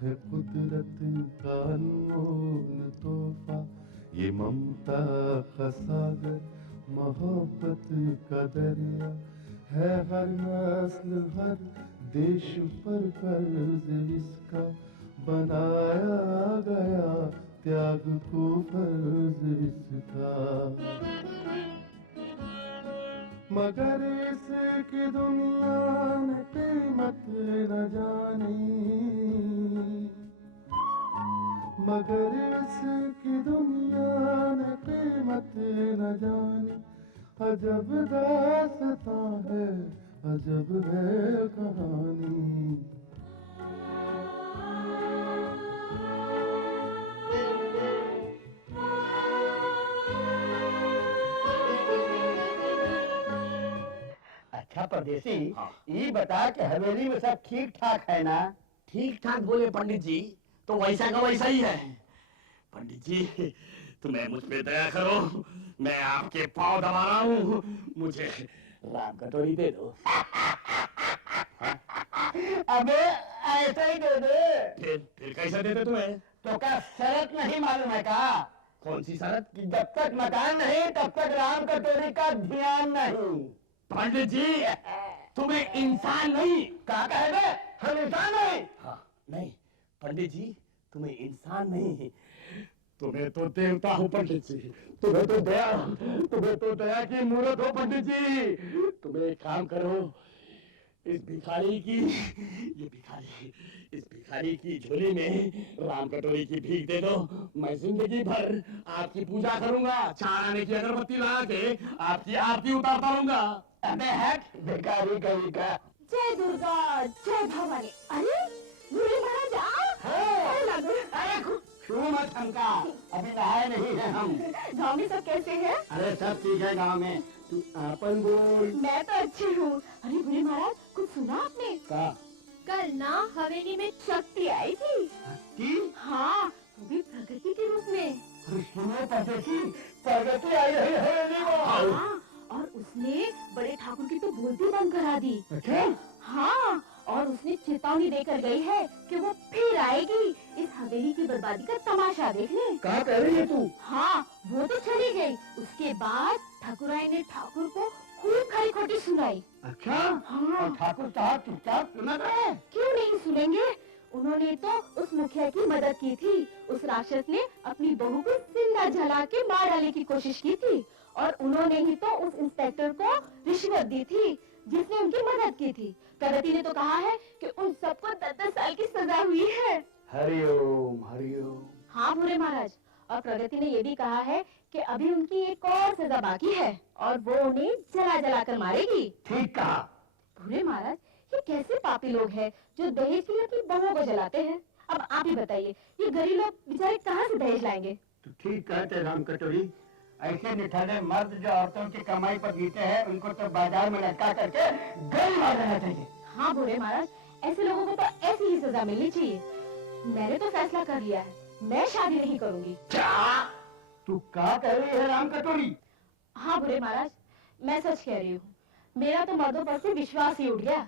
है कुदरत का अनमोल तोहफा, ये ममता का सागर, मोहब्बत का दरिया है। हर नस्ल हर देश पर कर्ज इसका बनाया गया, त्याग को फर्ज इसका। मगर इसकी दुनिया में कीमत न जानी, मगर इसकी दुनिया में कीमत न जानी। अजब दास्तां है, अजब है कहानी। अच्छा परदेसी, ये बता कि हवेली में सब ठीक ठाक है ना? ठीक ठाक बोले पंडित जी, तो वैसा का वैसा ही है। पंडित जी, तुम्हें मुझ पे दया करो, मैं आपके पाँव दबा रहा हूँ, मुझे राम कटोरी दे दो। अबे ऐसा ही दे दे। फिर कैसे देते तुम्हें? तो क्या शरत नहीं मालूम है का? कौन सी शरत? कि जब तक मकान नहीं तब तक राम कटोरी का ध्यान नहीं। पंडित जी, तुम्हें इंसान नहीं। क्या कहे बे? हम इंसान नहीं? हाँ, नहीं पंडित जी, तुम्हें इंसान नहीं, तुम्हें तो देवता हो पंडित जी। तुम्हें तो दया की मूर्त हो पंडित जी। तुम्हें एक काम करो, इस भिखारी की इस भिखारी की झोली में राम कटोरी की भीख दे दो। मैं जिंदगी भर आपकी पूजा करूंगा, 4 आने की अगरबत्ती लगा के आपकी आरती उतारता रहूंगा। अबे हट भिखारी कहीं का। जय दुर्गा, जय भवानी। अरे बूढ़े महाराज अरे क्यों मत हमका, अभी नहाए नहीं है हम। गाँव में सब कैसे हैं? अरे सब ठीक है गाँव में, तू आपन बोल। मैं तो अच्छी हूँ। अरे बूढ़े महाराज, कुछ सुना आपने? का? कल ना हवेली में शक्ति आई थी। शक्ति? हाँ, वो भी प्रगति के रूप में। सुनो परदेसी, प्रगति आई है हवेली में। हाँ, और उसने बड़े ठाकुर की तो बोलती बंद करा दी। अच्छा? हाँ, और उसने चेतावनी देकर गई है कि वो फिर आएगी इस हवेली की बर्बादी का तमाशा देखने। क्या कह रही है तू? हाँ, वो तो चली गई। उसके बाद ठाकुराई ने ठाकुर को खूब खरी खोटी सुनाई। अच्छा? हाँ। और ठाकुर साहब चुपचाप सुनत रहे? क्यों नहीं सुनेंगे? उन्होंने तो उस मुखिया की मदद की थी। उस राक्षस ने अपनी बहू को जिंदा जला के मार डालने की कोशिश की थी, और उन्होंने ही तो उस इंस्पेक्टर को रिश्वत दी थी जिसने उनकी मदद की थी। प्रगति ने तो कहा है कि उन सबको 10-10 साल की सजा हुई है। हरिओम हरिओम। हाँ बुरे महाराज, और प्रगति ने ये भी कहा है कि अभी उनकी एक और सजा बाकी है, और वो उन्हें जला जला कर मारेगी। ठीक कहा। बुरे महाराज, ये कैसे पापी लोग हैं जो दहेज के लिए अपनी बहुओं को जलाते हैं? अब आप ही बताइए, ये गरीब लोग बेचारे कहाँ से दहेज लाएंगे? तो ठीक कहते राम कटोरी, ऐसे निठल्ले मर्द जो औरतों की कमाई पर जीते हैं, उनको तो बाजार में लटका करके गल मार देना चाहिए। हाँ बुरे महाराज, ऐसे लोगों को तो ऐसी ही सजा मिलनी चाहिए। मैंने तो फैसला कर लिया है, मैं शादी नहीं करूंगी। क्या? तू क्या कह रही है राम कटोरी? हाँ बुरे महाराज, मैं सच कह रही हूँ। मेरा तो मर्दों पर से विश्वास ही उठ गया।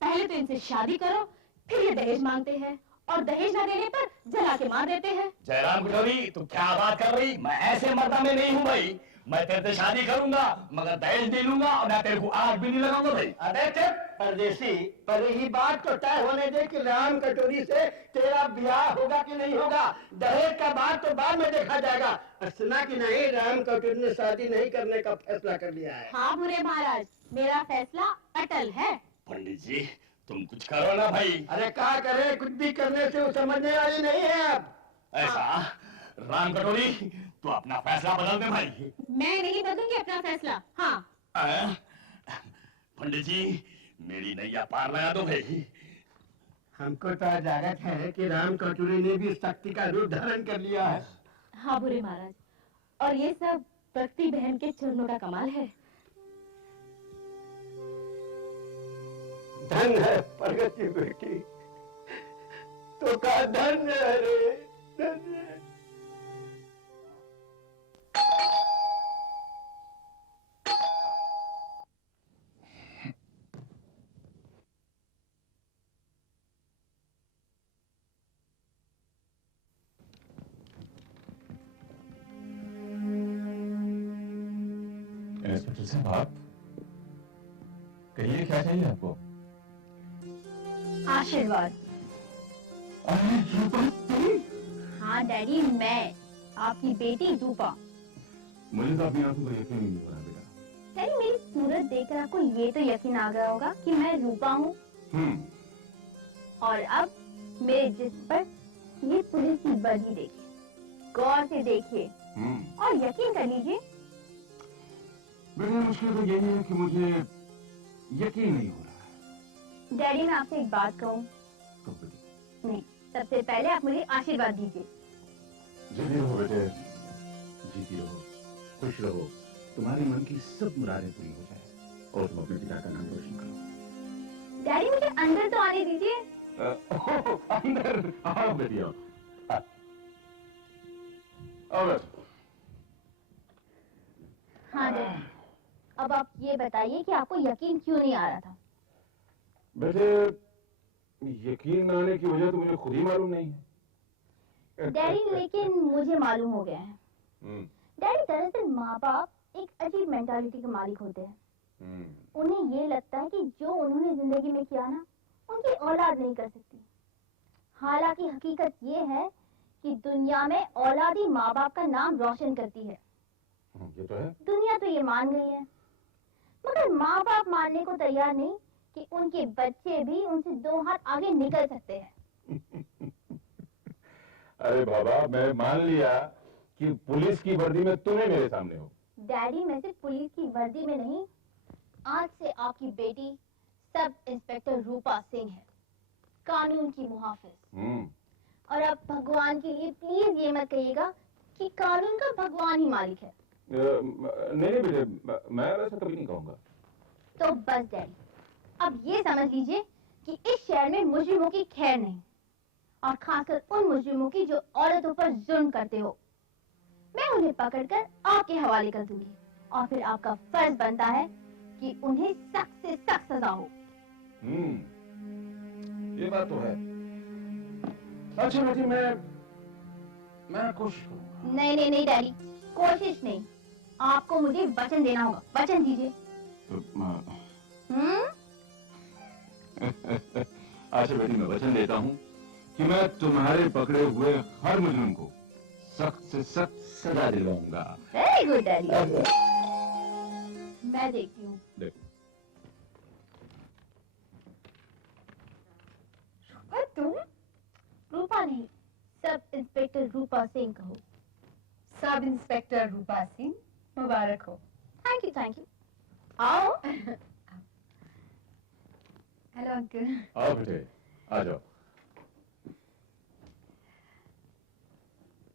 पहले तो इनसे शादी करो, फिर ये दहेज मांगते हैं, और दहेज न देने पर जला के मार देते हैं। जयराम कटोरी, तू क्या बात कर रही? मैं ऐसे मर्दा में नहीं हूँ भाई। मैं तेरे से शादी करूंगा मगर दहेज नहीं लूंगा, और मैं तेरे को आग भी नहीं लगाऊंगा भाई। अरे चुप परदेसी, पर यही बात तो तय होने दे कि राम कटोरी से तेरा ब्याह होगा कि नहीं होगा। दहेज का बात तो बाद में देखा जाएगा। सुना कि नहीं, राम कटोरी ने शादी नहीं करने का फैसला कर लिया है। हाँ बुरे महाराज, मेरा फैसला अटल है। पंडित जी, तुम कुछ करो ना भाई। अरे क्या करे, कुछ भी करने से वो समझने वाली नहीं है अब। ऐसा? राम कटोरी, तू अपना फैसला बदल दे भाई। मैं नहीं बदलूंगी अपना फैसला। हाँ। पंडित जी, मेरी नैया पार लगा दो भाई। हमको तो जागत है कि राम कटोरी ने भी शक्ति का रूप धारण कर लिया है। हाँ बुरे महाराज, और ये सब प्रगति बहन के चरणों का कमाल है। धन है प्रगति बेटी, तो का धन है रे, धन है। डॉक्टर साहब आप कहिए क्या चाहिए आपको? आशीर्वाद। अरे रूपा तुम? हाँ डैडी, मैं आपकी बेटी रूपा। मुझे तो अपनी आंखों पर यकीन नहीं हो रहा बेटा। डैडी मेरी सूरत देखकर आपको ये तो यकीन आ गया होगा कि मैं रूपा हूँ। और अब मेरे जिस्म पर ये पुलिस की वर्दी देखिए, गौर से देखिए और यकीन कर लीजिए। बेटा मुश्किल तो यही है कि मुझे यकीन नहीं हो रहा है। डैडी मैं आपसे एक बात कहूँ? नहीं, सबसे पहले आप मुझे आशीर्वाद दीजिए। जीती रहो बेटे, जीती रहो, खुश रहो, तुम्हारे मन की सब मुरादें पूरी हो जाए और तुम अपने पिता का नाम रोशन करो। डैडी मुझे अंदर तो आने दीजिए। अंदर आओ बेटी आओ। हाँ डैडी, अब आप ये बताइए कि आपको यकीन क्यों नहीं आ रहा था? बेटे यकीन न आने की वजह तो मुझे खुद ही मालूम नहीं है। डैडी लेकिन मुझे मालूम हो गया है। डैडी दरअसल माँ बाप एक अजीब मेंटालिटी के मालिक होते हैं। उन्हें ये लगता है कि जो उन्होंने जिंदगी में किया ना, उनकी औलाद नहीं कर सकती। हालांकि हकीकत ये है कि दुनिया में औलाद ही माँ बाप का नाम रोशन करती है। ये तो है। दुनिया तो ये मान गई है, मगर माँ बाप मानने को तैयार नहीं कि उनके बच्चे भी उनसे 2 हाथ आगे निकल सकते हैं। अरे बाबा मैं मान लिया कि पुलिस की वर्दी में तुम्हें मेरे सामने हो। डैडी मैं सिर्फ पुलिस की वर्दी में नहीं, आज से आपकी बेटी सब इंस्पेक्टर रूपा सिंह है, कानून की मुहाफिज। और अब भगवान के लिए प्लीज ये मत कहिएगा कि कानून का भगवान ही मालिक है। नहीं बेटे, मैं ऐसा कभी नहीं कहूँगा। तो बस डैडी, अब ये समझ लीजिए कि इस शहर में मुजरिमों की खैर नहीं, और खासकर उन मुजरिमों की जो औरतों पर जुल्म करते हो। मैं उन्हें पकड़कर आपके हवाले कर दूंगी, और फिर आपका फर्ज बनता है कि उन्हें सख्त से सख्त सजा हो। ये बात तो है। अच्छा बेटी मैं कोशिश करूंगा। नहीं नहीं नहीं डैडी, कोशिश नहीं, आपको मुझे वचन देना होगा। वचन दीजिए। अच्छा बेटी मैं वचन देता हूँ कि मैं तुम्हारे पकड़े हुए हर मुजरिम को सख्त से सख्त सजा दिलवाऊंगा। Very good daddy. मैं देखती हूँ। देखो तुम रूपा नहीं, सब इंस्पेक्टर रूपा सिंह कहो। सब इंस्पेक्टर रूपा सिंह, मुबारक हो। Thank you thank you. आओ। Hello uncle. आओ बेटे आ जाओ।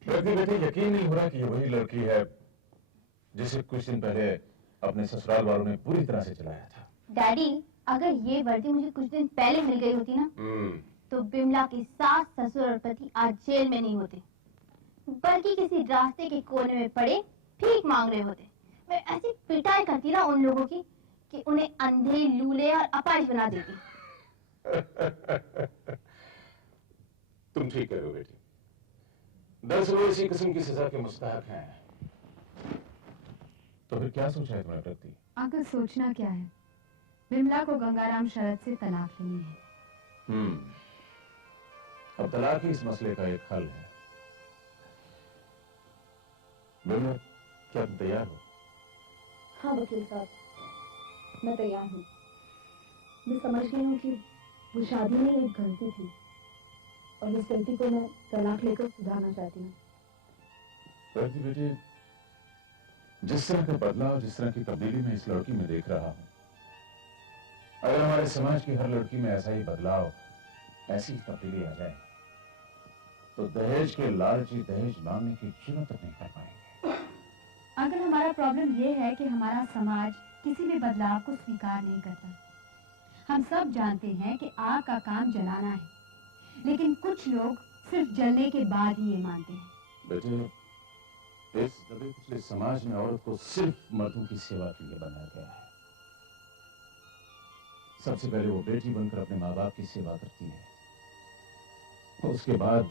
बेटी बेटी यकीन नहीं हो रहा कि ये वही लड़की है जिसे कुछ दिन पहले अपने ससुराल वालों ने पूरी तरह से चलाया था। डैडी अगर ये वर्दी मुझे कुछ दिन पहले मिल गई होती ना, तो बिमला के सास, ससुर और पति आज जेल में नहीं होते, बल्कि किसी रास्ते के कोने में पड़े भीख मांग रहे होते। मैं ऐसी पिटाई करती ना उन लोगों की कि उन्हें अंधे, लूले और अपाहिज बना देती। तुम ठीक कह रहे हो बेटी, दरअसल वो इसी किस्म की सजा के मुस्तहक हैं। तो फिर क्या सोचा है तुम्हारे प्रति? अंकल सोचना क्या है, बिमला को गंगाराम शरद से तलाक लेनी है। अब तलाक ही इस मसले का एक हल है। बिमला क्या तुम तैयार हो? हाँ वकील साहब, मैं तैयार हूँ। मैं समझ गई हूँ कि वो शादी में एक गलती थी, और इस गलती को मैं तलाक लेकर सुधारना चाहती हूँ। बेटी जिस तरह का बदलाव, जिस तरह की तब्दीली मैं इस लड़की में देख रहा हूँ, अगर हमारे समाज की हर लड़की में ऐसा ही बदलाव, ऐसी ही तब्दीली आ जाए, तो दहेज के लालची दहेज मांगने की जुर्रत नहीं कर पाएंगे। अंकल हमारा प्रॉब्लम ये है कि हमारा समाज किसी भी बदलाव को स्वीकार नहीं करता। हम सब जानते हैं कि आग का काम जलाना है, लेकिन कुछ लोग सिर्फ जलने के बाद ही ये मानते हैं। बेटे इस दबे कुचले समाज में औरत को सिर्फ मर्दों की सेवा के लिए बनाया गया है। सबसे पहले वो बेटी बनकर अपने माँ बाप की सेवा करती है, और उसके बाद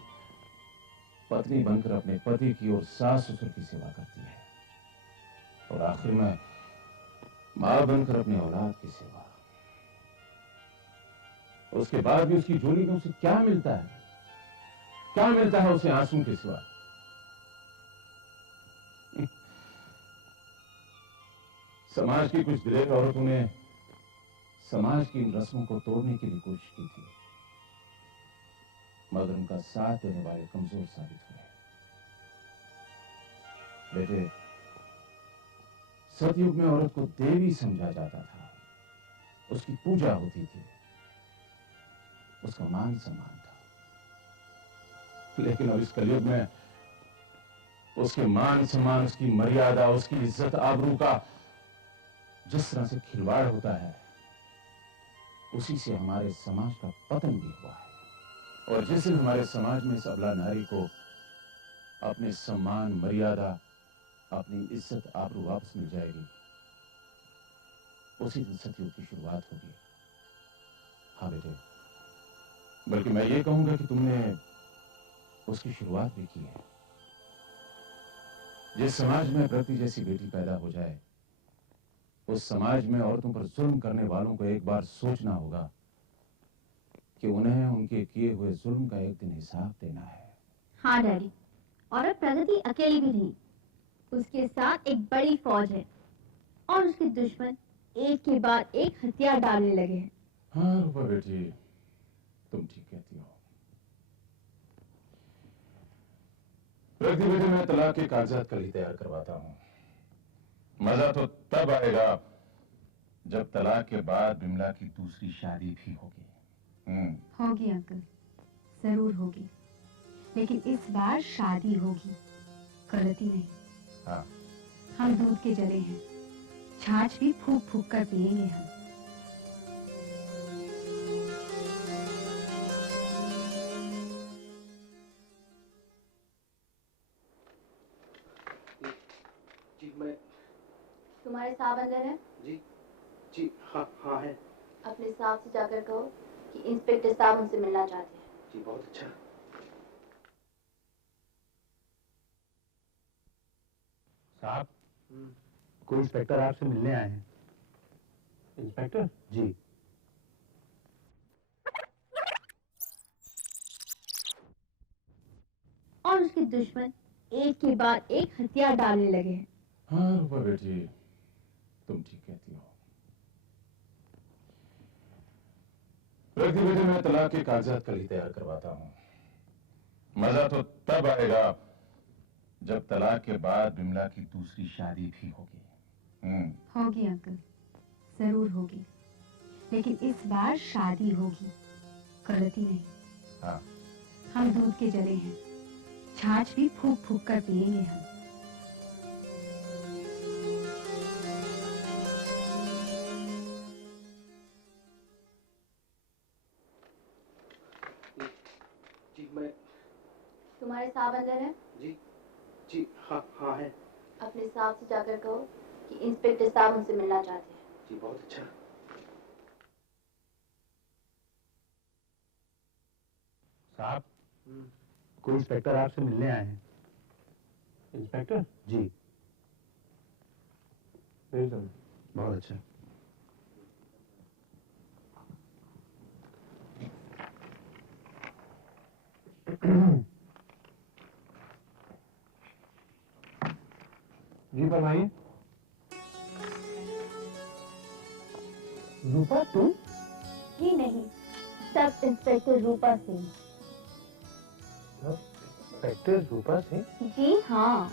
पत्नी बनकर अपने पति की और सास ससुर की सेवा करती है, और आखिर में मां बनकर अपनी औलाद की सेवा, उसके बाद भी उसकी झोली में उसे क्या मिलता है? क्या मिलता है उसे आंसू के सिवा? समाज की कुछ दिलेर औरतों ने समाज की इन रस्मों को तोड़ने की भी कोशिश की थी, मगर उनका साथ देने वाले कमजोर साबित हुए। बेटे, सतयुग में औरत को देवी समझा जाता था, उसकी पूजा होती थी, उसका मान सम्मान था। लेकिन अब इस कलयुग में उसके मान सम्मान, उसकी मर्यादा, उसकी इज्जत आबरू का जिस तरह से खिलवाड़ होता है, उसी से हमारे समाज का पतन भी हुआ है। और जिस दिन हमारे समाज में इस अबला नारी को अपने सम्मान, मर्यादा, अपनी इज्जत आबरू वापस मिल जाएगी, उसी दिन सतयुग की शुरुआत होगी। हाँ बेटे, बल्कि मैं ये कहूंगा कि तुमने उसकी शुरुआत भी की है। जिस समाज में प्रगति जैसी बेटी पैदा हो जाए, उस समाज में औरतों पर जुल्म करने वालों को एक बार सोचना होगा कि उन्हें उनके किए हुए जुल्म का एक दिन हिसाब देना है। हाँ डैडी, और प्रगति अकेली भी नहीं, उसके साथ एक बड़ी फौज है और उसके दुश्मन एक के बाद एक हथियार डालने लगे हैं। हाँ रूपा बेटी, तुम ठीक कहती हो। प्रगति बेटी, मैं तलाक के कागजात कल ही तैयार करवाता हूँ। मजा तो तब आएगा जब तलाक के बाद बिमला की दूसरी शादी भी होगी। होगी अंकल, जरूर होगी, लेकिन इस बार शादी होगी, गलती नहीं। हाँ। हम दूध के जले हैं, छाछ भी फूक फूक कर पिएंगे हम। जी मैं, तुम्हारे साहब अंदर है? जी जी हाँ हाँ है। अपने साहब से जाकर कहो कि इंस्पेक्टर साहब उनसे मिलना चाहते हैं। जी बहुत अच्छा। साहब, कोई इंस्पेक्टर आपसे मिलने आए हैं। इंस्पेक्टर? जी। और उसके दुश्मन एक के बाद एक हथियार डालने लगे हैं। हाँ रूपा बेटी, तुम ठीक कहती हो। प्रगति बेटी, मैं तलाक के कागजात कल ही तैयार करवाता हूँ। मजा तो तब आएगा जब तलाक के बाद बिमला की दूसरी शादी भी होगी। होगी अंकल, जरूर होगी, लेकिन इस बार शादी होगी, गलती नहीं। हाँ। हम दूध के जले हैं, छाछ भी फूक फूक कर पिएंगे हम। जी मैं, तुम्हारे साहब अंदर है? जी जी हाँ हाँ है। अपने साहब से जाकर कहो कि इंस्पेक्टर साहब उनसे मिलना चाहते हैं। जी बहुत अच्छा। साहब, कोई इंस्पेक्टर आपसे मिलने आए हैं। इंस्पेक्टर? जी। बहुत अच्छा। जी फरमाइए। रूपा तुम? जी नहीं, सब इंस्पेक्टर रूपा सिंह। इंस्पेक्टर रूपा सिंह? जी हाँ।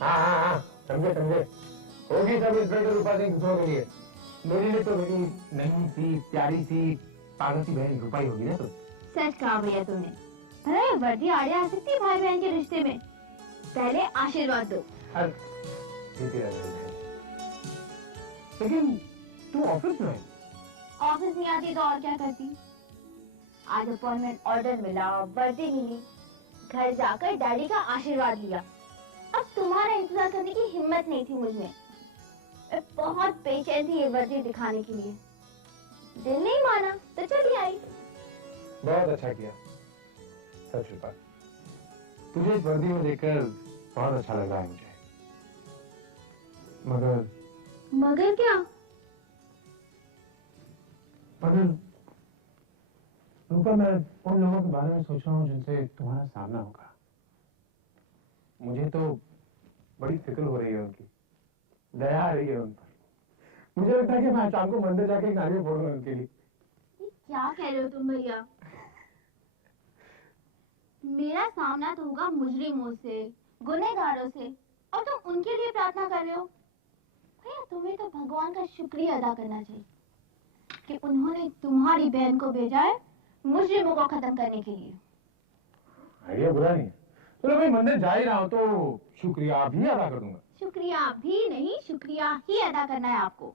हाँ हाँ हाँ, समझे समझे। होगी सब इंस्पेक्टर रूपा सिंह दूसरों के लिए। मेरे लिए तो मेरी नन्ही सी प्यारी सी पागल सी बहन रूपा ही होगी ना। तो सच कहा भैया तुमने। भला ये वर्दी आड़े आ सकती है भाई बहन के रिश्ते में? पहले आशीर्वाद दो। लेकिन तू ऑफिस में? ऑफिस नहीं आती तो और क्या करती? आज अपॉइंटमेंट ऑर्डर मिला, वर्दी मिली, घर जाकर डैडी का आशीर्वाद लिया। अब तुम्हारा इंतजार करने की हिम्मत नहीं थी मुझ में। मैं बहुत पेशेंट थी ये वर्दी दिखाने के लिए। दिल नहीं माना तो चली आई। बहुत अच्छा किया। सच रूपा, तुझे इस वर्दी में देखकर बहुत अच्छा लग रहा है मुझे। मगर मगर क्या? मगर रूपा, मैं उन लोगों के बारे में सोच रहा हूँ जिनसे तुम्हारा सामना होगा। मुझे तो बड़ी फिक्र हो रही है उनकी, दया आ रही है उन पर। मुझे लगता है कि मैं शाम को मंदिर जाके एक नारियल फोड़ूंगा उनके लिए। क्या कह रहे हो तुम भैया? मेरा सामना तो होगा मुजरिमों से, गुनहगारों से, और तुम उनके लिए प्रार्थना कर रहे हो? भैया तुम्हें तो भगवान का शुक्रिया अदा करना चाहिए कि उन्होंने तुम्हारी बहन को भेजा है मुजरिमों को खत्म करने के लिए। आइडिया बुरा नहीं है। चलो भाई, मंदिर जा ही रहा हूँ तो शुक्रिया भी अदा कर दूंगा। शुक्रिया भी नहीं, शुक्रिया ही अदा करना है आपको।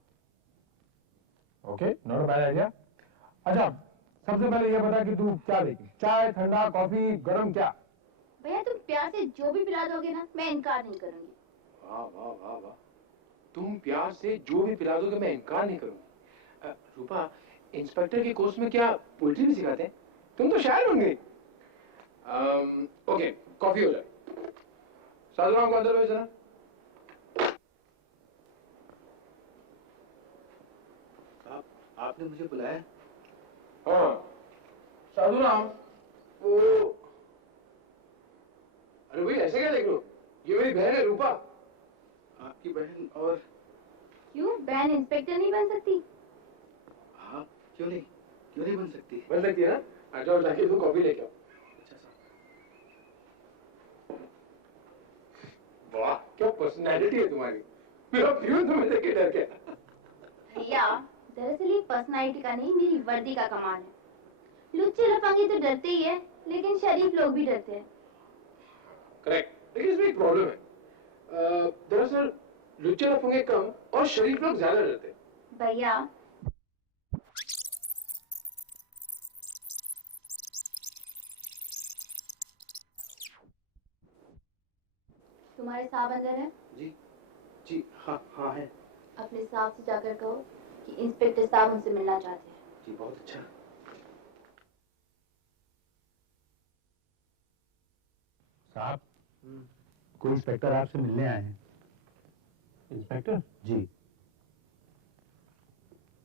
Okay, not a bad idea. अच्छा, सबसे पहले ये बता कि तू क्या लेगी? चाय, ठंडा, कॉफी, गरम, क्या? भैया तुम प्यार से जो भी पिला दोगे ना, मैं इनकार नहीं करूंगी। वाह वाह वाह वाह, तुम प्यार से जो भी पिला दोगे मैं इनकार नहीं करूंगी। रूपा, इंस्पेक्टर के कोर्स में क्या पोएट्री भी सिखाते हैं? तुम तो शायर होंगे। ओके, कॉफी हो जाए। साधुराम को अंदर भेजना। साहब, आपने मुझे बुलाया? हाँ, साधुराम, वो अरे भाई ऐसे क्या देख लो, ये मेरी बहन है रूपा। आपकी बहन? और क्यों बहन इंस्पेक्टर नहीं बन सकती? हाँ, क्यों नहीं बन सकती? बन सकती है ना? आ जाओ, जाके तू कॉफी लेके आओ। अच्छा साहब। वाह, क्या पर्सनैलिटी है तुम्हारी। मेरा प्यून तुम्हें देख के डर गया। भैया दरअसल ये पर्सनालिटी का नहीं, मेरी वर्दी का कमाल है। लुच्चे लफंगे तो डरते ही है, लेकिन शरीफ लोग भी डरते हैं। करेक्ट, लेकिन इसमें एक प्रॉब्लम है। दरअसल लुच्चे लफंगे कम और शरीफ लोग ज्यादा डरते हैं। भैया तुम्हारे साहब अंदर है? जी हाँ है। अपने साहब से जाकर कहो कि इंस्पेक्टर साहब उनसे मिलना चाहते हैं। जी बहुत अच्छा। साहब, कोई इंस्पेक्टर आपसे मिलने आए हैं। इंस्पेक्टर जी।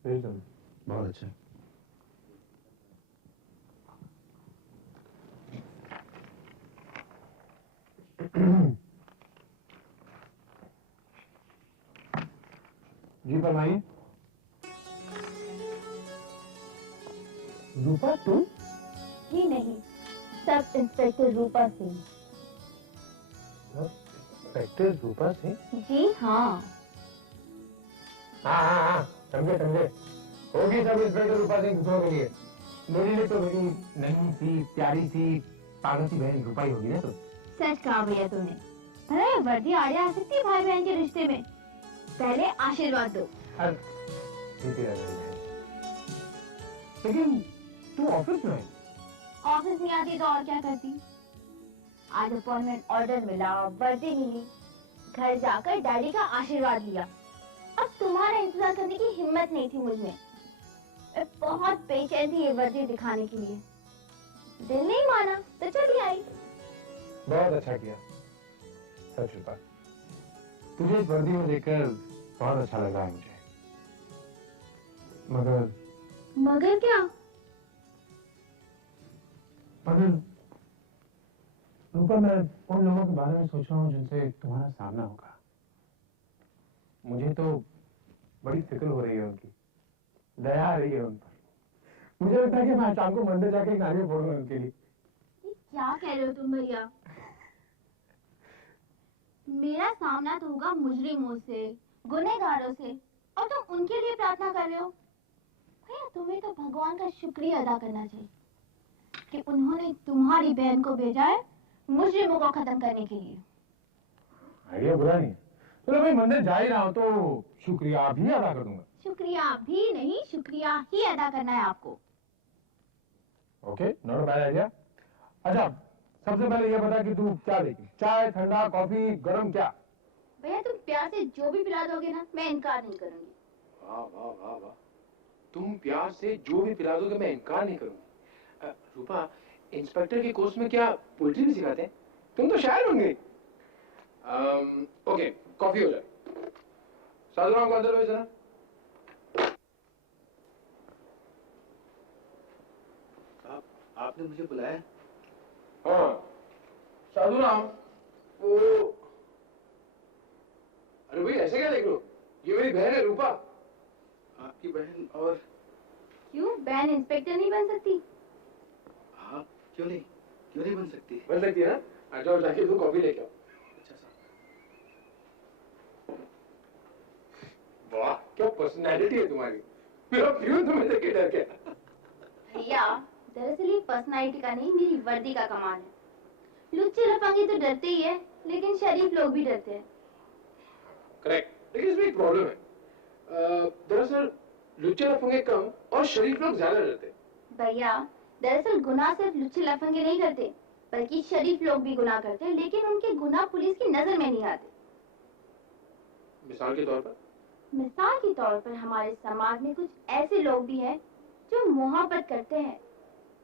वेलकम। बहुत अच्छा। जी फरमाइए। रूपा तुम? जी नहीं, सब इंस्पेक्टर रूपा सिंह। इंस्पेक्टर रूपा सिंह? जी हाँ। हाँ, समझे समझे। होगी सब इंस्पेक्टर रूपा सिंह दूसरों के लिए। मेरे लिए तो मेरी नन्ही सी प्यारी सी पागल सी बहन रूपा ही होगी ना। तो सच कहा भैया तुमने। अरे वर्दी आड़े आ सकती है भाई बहन के रिश्ते में। पहले आशीर्वाद दो। लेकिन तू ऑफिस में है। ऑफिस नहीं आती तो और क्या करती? आज अपॉइंटमेंट ऑर्डर मिला, वर्दी मिली, घर जाकर डैडी का आशीर्वाद लिया। अब तुम्हारा इंतजार करने की हिम्मत नहीं थी मुझ में। मैं बहुत बेचैन थी ये वर्दी दिखाने के लिए। दिल नहीं माना तो चली आई। बहुत अच्छा किया। सच रूपा, तुझे इस वर्दी में देखकर बहुत अच्छा लग रहा है मुझे। मगर क्या? मगर रूपा, मैं उन लोगों के बारे में सोच रहा हूँ जिनसे तुम्हारा सामना होगा। मुझे तो बड़ी फिक्र हो रही है उनकी, दया आ रही है उन पर। मुझे लगता है कि मैं शाम को मंदिर जाके एक नारियल फोड़ूंगा उनके लिए। क्या कह रहे हो तुम भैया? मेरा सामना तो होगा मुजरिमों से, गुनहगारों से, और तुम उनके लिए प्रार्थना कर रहे हो? भैया तुम्हें तो भगवान का शुक्रिया अदा करना चाहिए कि उन्होंने तुम्हारी बहन को भेजा है मुजरिमों को खत्म करने के लिए। आइडिया बुरा नहीं है। चलो भाई, मंदिर जा ही रहा हूँ तो शुक्रिया भी अदा कर दूंगा। शुक्रिया भी नहीं, शुक्रिया ही अदा करना है आपको। Okay, not a bad idea. अच्छा, सबसे पहले ये बता कि तू क्या लेगी? चाय, ठंडा, कॉफी, गरम, क्या? भैया तुम प्यार से जो भी पिला दोगे ना, मैं इनकार नहीं करूंगी। वाह वाह वाह वाह, तुम प्यार से जो भी पिला दोगे मैं इनकार नहीं करूंगी। रूपा, इंस्पेक्टर के कोर्स में क्या पोएट्री भी सिखाते हैं? तुम तो शायर होंगे। ओके, कॉफी हो जाए। साधुराम को अंदर भेजना। आपने मुझे बुलाया? हाँ साधुराम, वो अरे भाई ऐसे क्या देख लो, ये मेरी बहन है रूपा। आपकी बहन? और क्यों बहन इंस्पेक्टर नहीं बन सकती? हाँ क्यों नहीं बन सकती? बन सकती है ना? आ जाओ, जाके तू कॉफी लेके आओ। अच्छा साहब। वाह क्या पर्सनैलिटी है तुम्हारी, मेरा प्यून तुम्हें देख के डर गया। भैया दरअसल ये पर्सनालिटी का नहीं, मेरी वर्दी का कमाल है। लुच्चे लफंगे तो डरते ही है, लेकिन शरीफ लोग भी डरते हैं। करेक्ट, लेकिन इसमें एक प्रॉब्लम है। दरअसल लुच्चे लफंगे कम और शरीफ लोग ज्यादा डरते हैं। भैया दरअसल गुनाह सिर्फ लुच्चे लफंगे नहीं करते, बल्कि शरीफ लोग भी गुनाह करते हैं, लेकिन उनके गुनाह पुलिस की नजर में नहीं आते। मिसाल के तौर पर? मिसाल के तौर पर हमारे समाज में कुछ ऐसे लोग भी हैं जो मोहब्बत करते हैं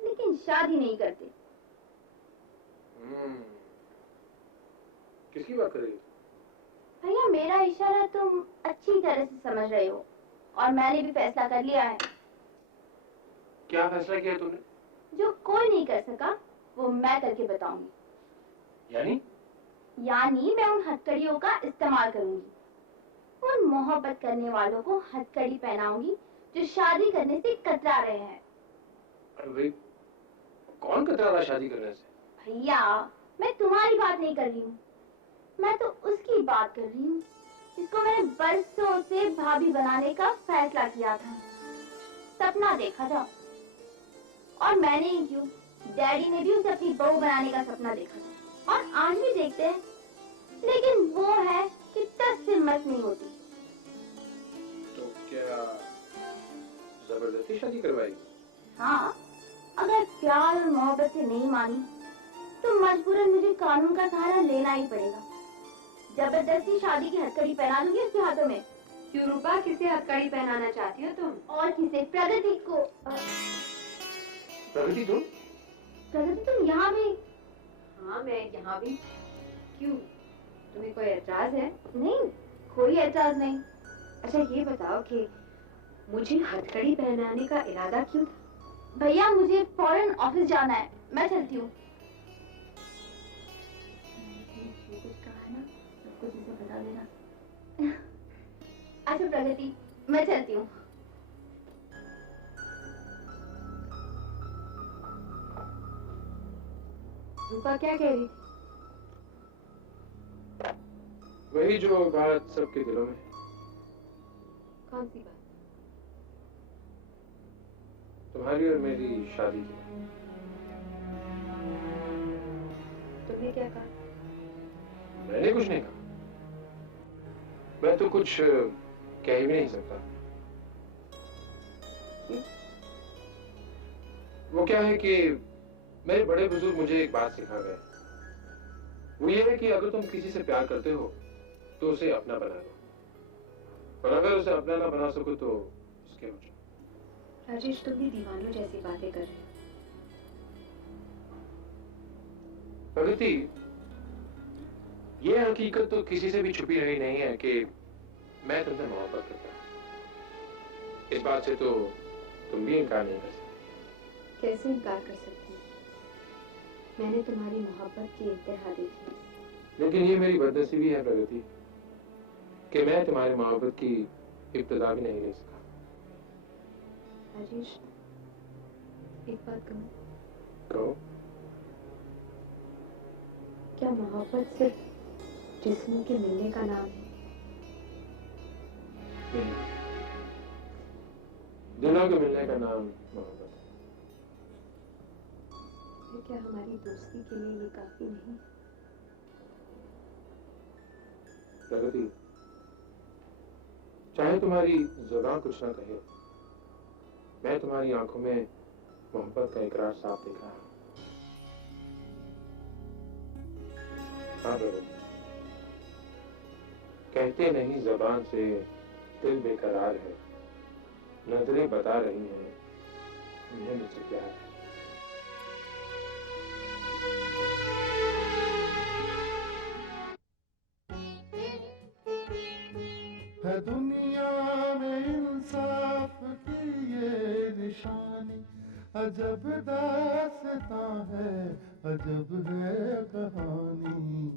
लेकिन शादी नहीं करते। किसकी बात कर रही हो? भैया मेरा इशारा तुम अच्छी तरह से समझ रहे हो, और मैंने भी फैसला कर लिया है। क्या फैसला किया तुमने? जो कोई नहीं कर सका वो मैं करके बताऊंगी। यानी मैं उन हथकड़ियों का इस्तेमाल करूंगी, उन मोहब्बत करने वालों को हथकड़ी पहनाऊंगी जो शादी करने से कतरा रहे हैं। अरे भाई कौन कतरा रहा शादी करने से? भैया मैं तुम्हारी बात नहीं कर रही हूँ, मैं तो उसकी बात कर रही हूँ जिसको मैंने बरसों से भाभी बनाने का फैसला किया था, सपना देखा था। और मैंने ही क्यों, डैडी ने भी उसे अपनी बहू बनाने का सपना देखा था, और आज भी देखते हैं, लेकिन वो है कि 10 से मत नहीं होती। तो क्या जबरदस्ती शादी करवाई? हाँ, अगर प्यार और मोहब्बत से नहीं मानी तो मजबूरन मुझे कानून का सहारा लेना ही पड़ेगा। जबरदस्ती शादी की हथकड़ी पहना दूंगी उसके हाथों में। क्यों रूपा, किसे हथकड़ी पहनाना चाहती हो तुम? और किसे? प्रगति को। प्रगति तुम? प्रगति तुम यहाँ भी? हाँ मैं यहाँ भी। क्यों, तुम्हें कोई एतराज है? नहीं, कोई एतराज नहीं। अच्छा ये बताओ कि मुझे हथकड़ी पहनाने का इरादा क्यों था? भैया मुझे फौरन ऑफिस जाना है, मैं चलती हूँ। कुछ कहा है ना, सब कुछ इसे बता देना। अच्छा प्रगति, मैं चलती हूँ। रूपा क्या कह रही थी? वही जो बात सबके दिलों में। कौन सी बात? तुम्हारी और मेरी शादी की। तुमने क्या कहा? मैंने कुछ नहीं कहा, मैं तो कुछ कह ही नहीं सकता। वो क्या है कि मेरे बड़े बुजुर्ग मुझे एक बात सिखा गए, वो ये है कि अगर तुम किसी से प्यार करते हो तो उसे अपना बना लो, और अगर उसे अपना ना बना सको तो उसके बचो। राजेश तुम भी दीवानों जैसी बातें कर रहे हो। प्रगति, ये हकीकत तो किसी से भी छुपी रही नहीं है कि मैं तुमसे मोहब्बत करता हूँ। इस बात से तो तुम भी इनकार नहीं कर सकती। कैसे इनकार कर सकती हूँ? मैंने तुम्हारी मोहब्बत की इंतहा देखी। लेकिन ये मेरी बदनसीबी है प्रगति कि मैं तुम्हारी मोहब्बत की इब्तिदा भी नहीं ले सका। राजेश एक बात कहूँ? कहो। क्या मोहब्बत सिर्फ जिस्म के मिलने का नाम है? नहीं, दिलों के मिलने का नाम मोहब्बत है। फिर क्या हमारी दोस्ती के लिए ये काफी नहीं? प्रगति, चाहे तुम्हारी जुबान कुछ ना कहे, मैं तुम्हारी आंखों में मोहब्बत का इकरार साफ दिख रहा हूं। हाँ प्रगति, कहते नहीं जबान से दिल बेकरार है, नजरें बता रही हैं उन्हें मुझसे प्यार है। है दुनिया में इंसाफ की ये निशानी। अजब दास्तां है, अजब है कहानी।